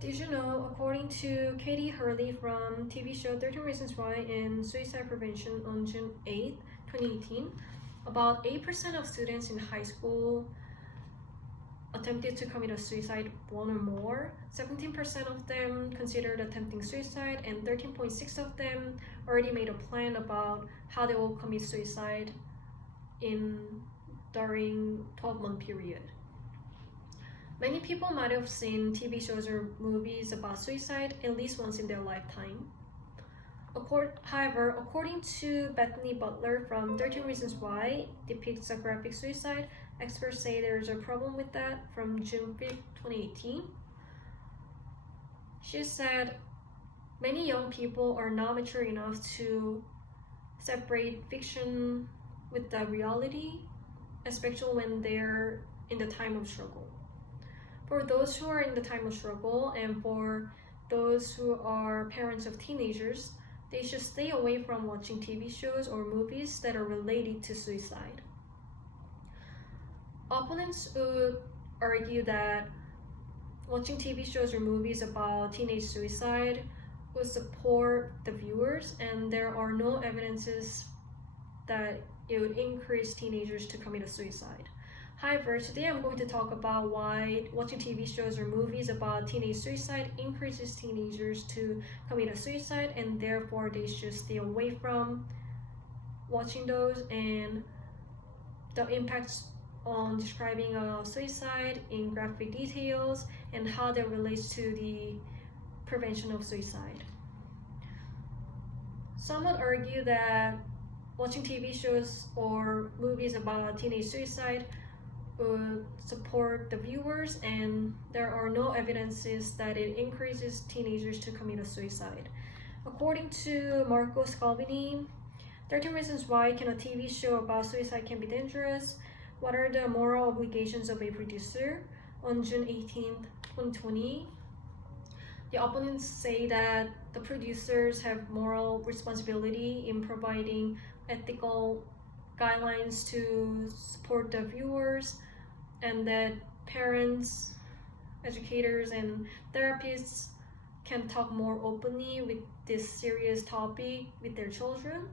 Did you know, according to Katie Hurley from TV show 13 Reasons Why in Suicide Prevention on June 8, 2018, about 8% of students in high school attempted to commit a suicide one or more. 17% of them considered attempting suicide, and 13.6% of them already made a plan about how they will commit suicide during 12-month period. Many people might have seen TV shows or movies about suicide at least once in their lifetime. However, according to Bethany Butler from 13 Reasons Why depicts a graphic suicide, experts say there's a problem with that from June 5, 2018. She said, many young people are not mature enough to separate fiction with the reality, especially when they're in the time of struggle. For those who are in the time of struggle and for those who are parents of teenagers, they should stay away from watching TV shows or movies that are related to suicide. Opponents would argue that watching TV shows or movies about teenage suicide would support the viewers, and there are no evidences that it would increase teenagers to commit a suicide. However, today I'm going to talk about why watching TV shows or movies about teenage suicide increases teenagers to commit a suicide, and therefore they should stay away from watching those, and the impacts on describing a suicide in graphic details and how that relates to the prevention of suicide. Some would argue that watching TV shows or movies about teenage suicide would support the viewers, and there are no evidences that it increases teenagers to commit a suicide. According to Marco Scalvini, 13 Reasons Why Can a TV Show About Suicide Can Be Dangerous? What are the moral obligations of a producer? On June 18, 2020, the opponents say that the producers have moral responsibility in providing ethical guidelines to support the viewers, and that parents, educators, and therapists can talk more openly with this serious topic with their children.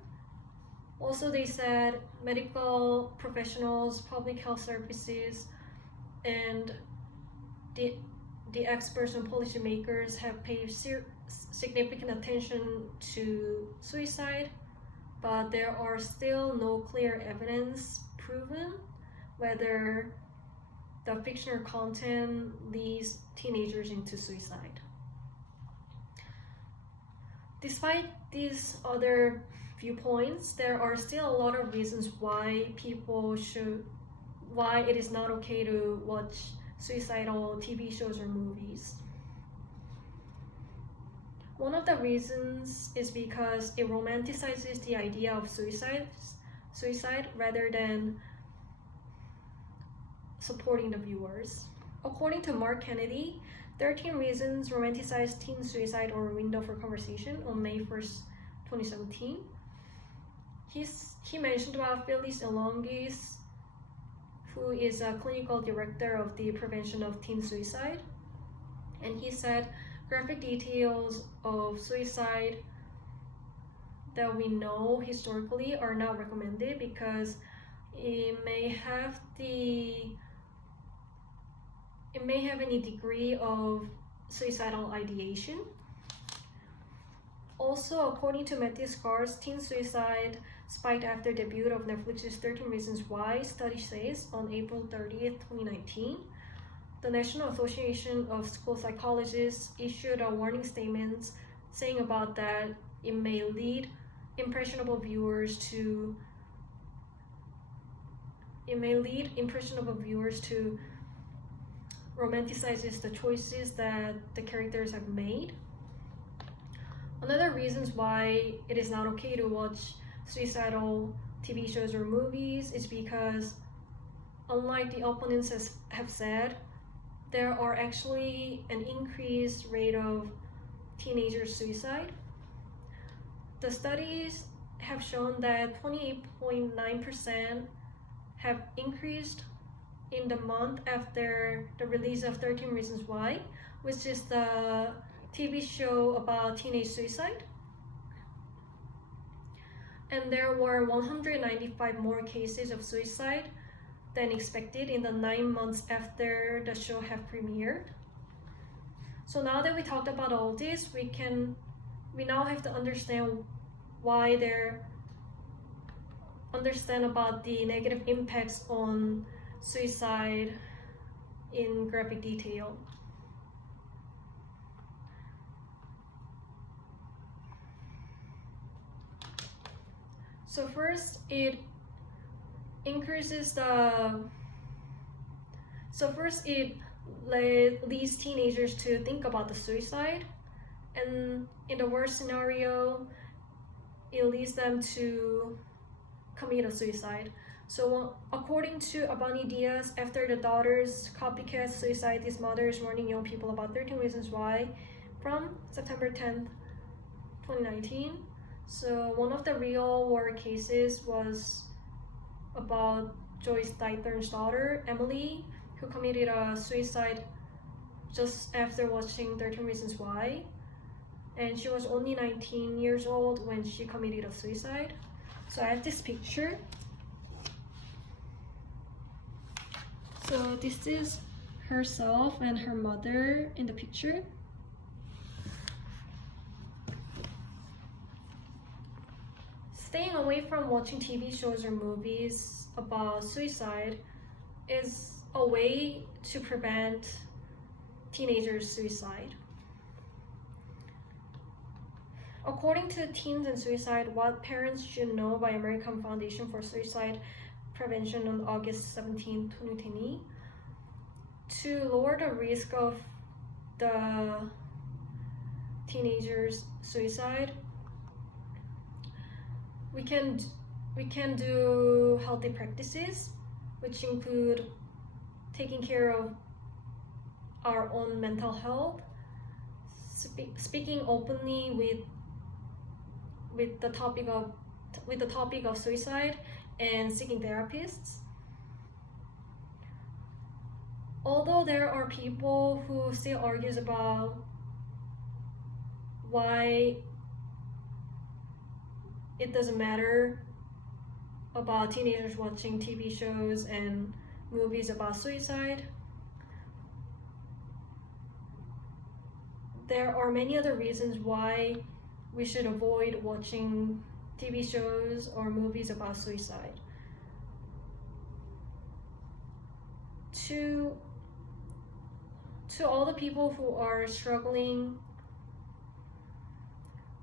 Also, they said medical professionals, public health services, and the experts and policymakers have paid significant attention to suicide, but there are still no clear evidence proven whether the fictional content leads teenagers into suicide. Despite these other viewpoints, there are still a lot of reasons why it is not okay to watch suicidal TV shows or movies. One of the reasons is because it romanticizes the idea of suicide rather than supporting the viewers. According to Mark Kennedy, 13 Reasons romanticized teen suicide or window for conversation on May 1st, 2017. He mentioned about Phyllis Elongis, who is a clinical director of the prevention of teen suicide, and he said graphic details of suicide that we know historically are not recommended because it may have any degree of suicidal ideation. Also, according to Matthew Scars, teen suicide spiked after debut of Netflix's 13 Reasons Why study says on April 30th, 2019. The National Association of School Psychologists issued a warning statement saying about that it may lead impressionable viewers to romanticizes the choices that the characters have made. Another reasons why it is not okay to watch suicidal TV shows or movies is because, unlike the opponents have said, there are actually an increased rate of teenager suicide. The studies have shown that 28.9% have increased in the month after the release of 13 Reasons Why, which is the TV show about teenage suicide. And there were 195 more cases of suicide than expected in the 9 months after the show have premiered. So now that we talked about all this, we now have to understand about the negative impacts on suicide in graphic detail. So first, it leads teenagers to think about the suicide, and in the worst scenario, it leads them to commit a suicide. So according to Abani Diaz, after the daughter's copycat suicide, this mother is warning young people about 13 Reasons Why from September 10th, 2019. So one of the real world cases was about Joyce Deither's daughter, Emily, who committed a suicide just after watching 13 Reasons Why. And she was only 19 years old when she committed a suicide. So I have this picture. So this is herself and her mother in the picture. Staying away from watching TV shows or movies about suicide is a way to prevent teenagers' suicide. According to Teens and Suicide, What Parents Should Know by American Foundation for Suicide Prevention on August 17, 2020, to lower the risk of the teenagers' suicide, we can do healthy practices, which include taking care of our own mental health, speaking openly with the topic of suicide, and seeking therapists. Although there are people who still argues about why it doesn't matter about teenagers watching TV shows and movies about suicide, there are many other reasons why we should avoid watching TV shows or movies about suicide. To all the people who are struggling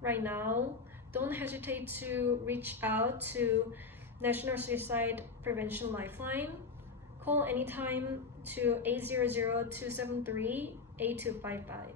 right now, don't hesitate to reach out to National Suicide Prevention Lifeline. Call anytime to 800-273-8255.